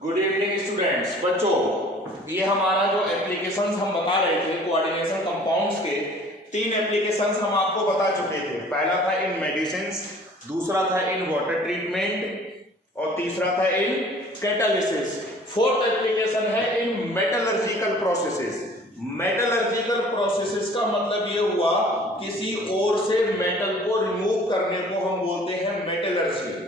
Good evening students. बच्चों, ये हमारा जो एप्लीकेशंस हम बता रहे थे कोऑर्डिनेशन कंपाउंड्स के, 3 एप्लीकेशंस हम आपको बता चुके थे। पहला था इन मेडिसिन्स, दूसरा था इन वाटर ट्रीटमेंट और तीसरा था इन कैटालिसिस। फोर्थ एप्लीकेशन है इन मेटलर्जिकल प्रोसेसेस। मेटलर्जिकल प्रोसेसेस का मतलब ये हुआ किसी और से मेटल को रिमूव करने को हम बोलते हैं मेटलर्जी।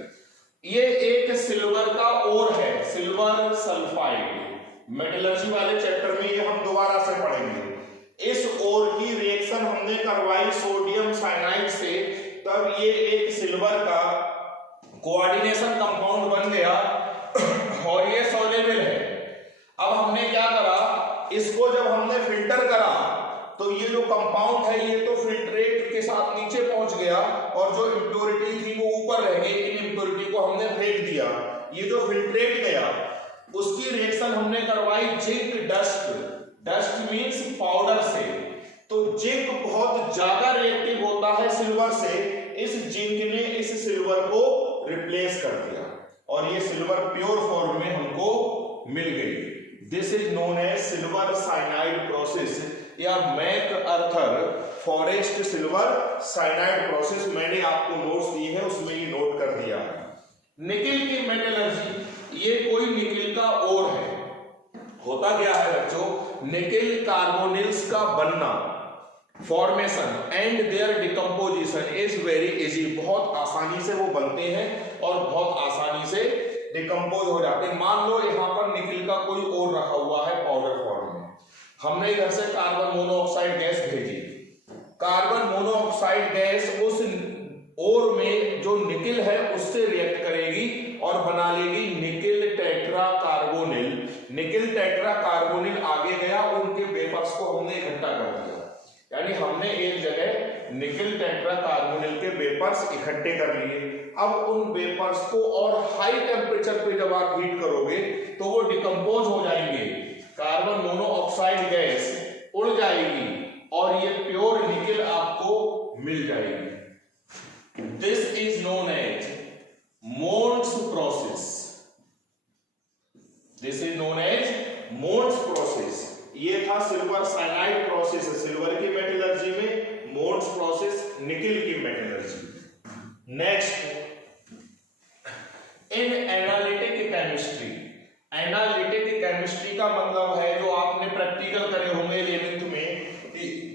ये एक सिल्वर का ओर है, सिल्वर सल्फाइड। मेटलर्जी वाले चैप्टर में ये हम दोबारा से पढ़ेंगे। इस ओर की रिएक्शन हमने करवाई सोडियम साइनाइड से, तब ये एक सिल्वर का कोऑर्डिनेशन कंपाउंड बन गया और ये सॉल्युबल है। अब हमने क्या करा, इसको जब हमने फिल्टर करा तो ये जो कंपाउंड है ये तो फिल्ट्रेट के साथ नीचे पहुंच गया और जो इम्प्योरिटी थी वो ऊपर रह गई। इन इम्प्योरिटी को हमने फेंक दिया। ये जो फिल्ट्रेट गया उसकी रिएक्शन हमने करवाई zinc dust. Dust means powder से। तो जिंक बहुत ज्यादा रिएक्टिव होता है सिल्वर से। इस जिंक ने इस सिल्वर को रिप्लेस कर दिया और ये सिल्वर प्योर फॉर्म में हमको मिल गई। This is known as silver cyanide process या MacArthur Forrest silver cyanide process. मैंने आपको नोट्स दिए हैं, उसमें ये नोट कर दिया है। निकिल की मेटलर्जी, ये कोई निकिल का ओर है। होता क्या है बच्चों, निकिल कार्बोनिल्स का बनना, formation and their decomposition is very easy. बहुत आसानी से वो बनते हैं और बहुत आसानी से डिकम्पोज हो जाते हैं। मान लो यहाँ पर निकिल का कोई ओर रखा हुआ है पाउडर फॉर्म में, हमने इधर से कार्बन मोनोऑक्साइड गैस भेजी। कार्बन मोनोऑक्साइड गैस उस ओर में जो निकिल है उससे रिएक्ट करेगी और बना लेगी nickel tetra carbonyl. Nickel tetra carbonyl आगे गया, उनके वेपर्स को हमने इकट्ठा कर दिया। यानी हमने एक जगह निकिल टेट्रा कार्बोनिल के वेपर्स इकट्ठे कर लिए। अब उन वेपर्स को और हाई टेम्परेचर पे जब आप हीट करोगे तो वो डिकम्पोज हो जाएंगे। कार्बन मोनोऑक्साइड गैस उड़ जाएगी और ये प्योर निकिल आपको मिल जाएगी। This is known as Mond's process. This is known as Mond's process. ये था सिल्वर साइनाइड प्रोसेस सिल्वर की मेटलर्जी में, मोन्स प्रोसेस निकिल की metallurgy. Next, in analytic chemistry. Analytic chemistry का मतलब है जो आपने प्रैक्टिकल करे होंगे 11th में,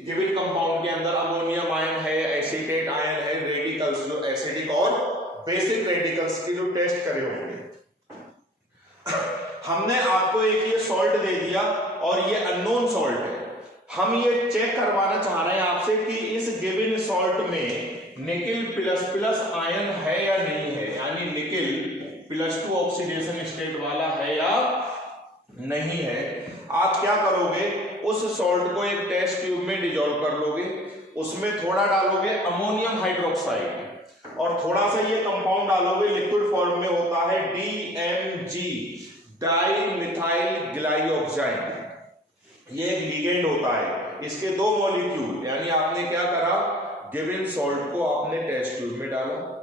गिवन कंपाउंड के अंदर अमोनियम आयन है, एसीटेट आयन है, रेडिकल्स जो एसिडिक और बेसिक रेडिकल्स की जो टेस्ट करे होंगे। हमने आपको एक ये सॉल्ट दे दिया और ये अननोन सॉल्ट है। हम ये चेक करवाना चाह रहे हैं आपसे कि इस गिवन सॉल्ट में निकिल प्लस प्लस आयन है या नहीं है, यानी निकिल +2 ऑक्सीडेशन स्टेट वाला है या नहीं है। आप क्या करोगे, उस सॉल्ट को एक टेस्ट ट्यूब में डिजोल्व कर लोगे, उसमें थोड़ा डालोगे अमोनियम हाइड्रोक्साइड और थोड़ा सा ये कंपाउंड डालोगे, लिक्विड फॉर्म में होता है DMG, डाई मिथाइल ग्लाइऑक्साइड। ये एक लिगेंड होता है, इसके 2 मॉलिक्यूल। यानी आपने क्या करा, गिवन सॉल्ट को आपने टेस्ट ट्यूब में डाला,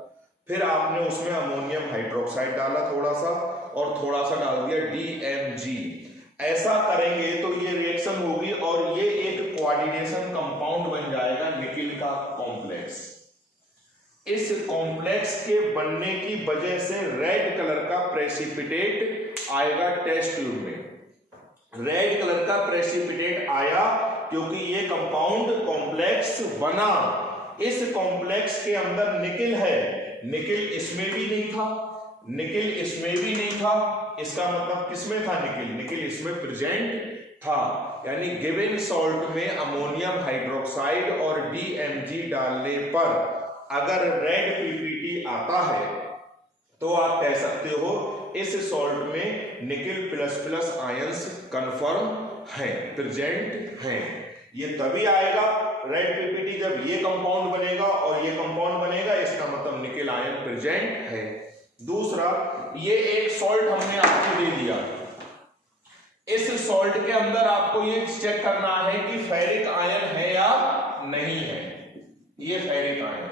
फिर आपने उसमें अमोनियम हाइड्रोक्साइड डाला थोड़ा सा और थोड़ा सा डाल दिया DMG। ऐसा करेंगे तो ये रिएक्शन होगी और ये एक कोऑर्डिनेशन कंपाउंड बन जाएगा निकिल का कॉम्प्लेक्स। इस कॉम्प्लेक्स के बनने की वजह से रेड कलर का प्रेसिपिटेट आएगा टेस्ट ट्यूब में। रेड कलर का प्रेसिपिटेट आया क्योंकि ये कंपाउंड कॉम्प्लेक्स बना। इस कॉम्प्लेक्स के अंदर निकिल है, निकिल इसमें भी नहीं था, निकिल इसमें भी नहीं था। इसका मतलब किसमें था निकिल, निकिल इसमें प्रेजेंट था। यानी गिवन सॉल्ट में अमोनियम हाइड्रोक्साइड और DMG डालने पर अगर रेड PPT आता है तो आप कह सकते हो इस सॉल्ट में nickel plus plus ions confirm हैं, प्रेजेंट हैं। ये तभी आएगा रेड PPT जब ये कंपाउंड बनेगा और ये कंपाउंड बनेगा, इसका मतलब निकिल आयन प्रेजेंट है। दूसरा, ये एक सॉल्ट हमने आपको दे दिया, इस सॉल्ट के अंदर आपको ये चेक करना है कि फेरिक आयन है या नहीं है। ये फेरिक आयन,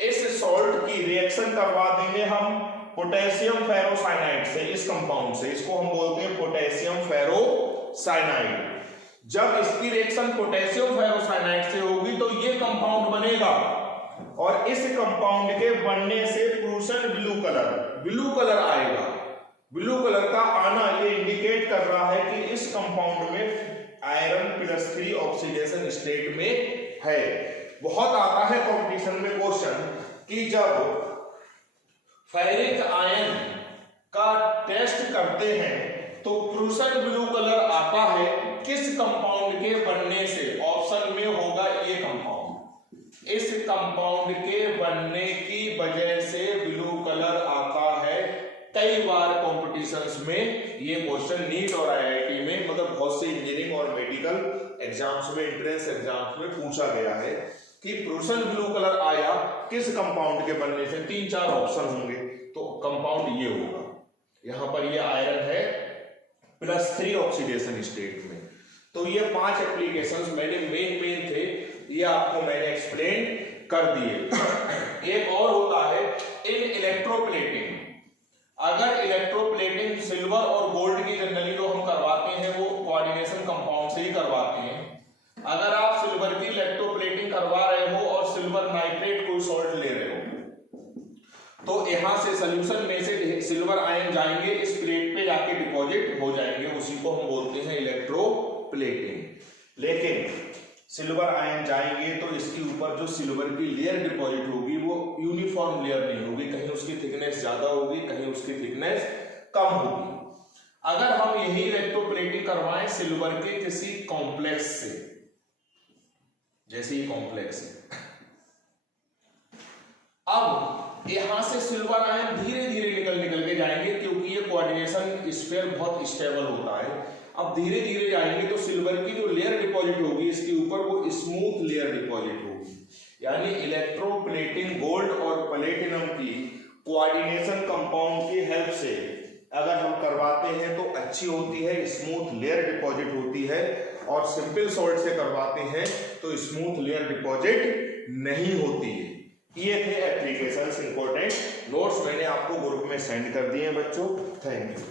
इस सॉल्ट की रिएक्शन करवा देंगे हम पोटेशियम फेरोसाइनाइड से, इस कंपाउंड से, इसको हम बोल साइनाइड। जब इसकी रिएक्शन पोटेशियम फेरोसाइनाइड से होगी तो ये कंपाउंड बनेगा और इस कंपाउंड के बनने से प्रूशन ब्लू कलर आएगा। ब्लू कलर का आना ये इंडिकेट कर रहा है कि इस कंपाउंड में आयरन +3 ऑक्सीडेशन स्टेट में है। बहुत आता है कंपटीशन में क्वेश्चन कि जब फेरिक आयन का टेस्ट करते हैं तो प्रूशन ब्लू कलर आता है किस कंपाउंड के बनने से? ऑप्शन में होगा ये कंपाउंड। इस कंपाउंड के बनने की वजह से ब्लू कलर आता है। कई बार कॉम्पिटिशन्स में ये क्वेश्चन नीट और आईआईटी में मतलब बहुत से इंजीनियरिंग और मेडिकल एग्जाम्स में, एंट्रेंस एग्जाम्स में पूछा गया है कि प्रूशन ब्लू कलर आया किस कंपाउंड के बनने से? 3-4 ऑप्शन होंगे तो कंपाउंड ये होगा। यहां पर ये आयरन है +3 ऑक्सीडेशन स्टेट में। तो ये 5 एप्लीकेशंस मैंने मेन थे, ये आपको मैंने एक्सप्लेन कर दिए। एक और होता है इन इलेक्ट्रोप्लेटिंग। अगर इलेक्ट्रोप्लेटिंग सिल्वर और गोल्ड की जनरली जो हम करवाते हैं वो कोऑर्डिनेशन कंपाउंड से ही करवाते हैं। अगर आप सिल्वर की इलेक्ट्रोप्लेटिंग करवा रहे हो और सिल्वर नाइट्रेट कोई सॉल्ट ले रहे हो तो यहां से सॉल्यूशन में से सिल्वर आयन जाएंगे, इस प्लेट पे जाके डिपॉजिट हो जाएंगे, उसी को हम बोलते हैं इलेक्ट्रोप्लेटिंग। लेकिन सिल्वर आयन जाएंगे तो इसके ऊपर जो सिल्वर की लेयर डिपॉजिट होगी वो यूनिफॉर्म लेयर नहीं होगी, कहीं उसकी थिकनेस ज्यादा होगी, कहीं उसकी थिकनेस कम होगी। अगर हम यही इलेक्ट्रोप्लेटिंग करवाएं सिल्वर के किसी कॉम्प्लेक्स से, जैसे ये कॉम्प्लेक्स है, अब यहां से सिल्वर आयन धीरे धीरे निकल के जाएंगे क्योंकि ये कोऑर्डिनेशन स्फीयर बहुत स्टेबल होता है। अब धीरे धीरे जाएंगे तो सिल्वर की जो लेयर डिपॉजिट होगी इसके ऊपर वो स्मूथ लेयर डिपॉजिट होगी। यानी इलेक्ट्रोप्लेटिंग गोल्ड और प्लेटिनम की कोऑर्डिनेशन कंपाउंड की हेल्प से अगर हम करवाते हैं तो अच्छी होती है, स्मूथ लेयर डिपॉजिट होती है, और सिंपल सॉल्ट से करवाते हैं तो स्मूथ लेयर डिपॉजिट नहीं होती है। ये थे एप्लीकेशंस, इंपॉर्टेंट नोट्स मैंने आपको ग्रुप में सेंड कर दिए हैं बच्चों। Thank you.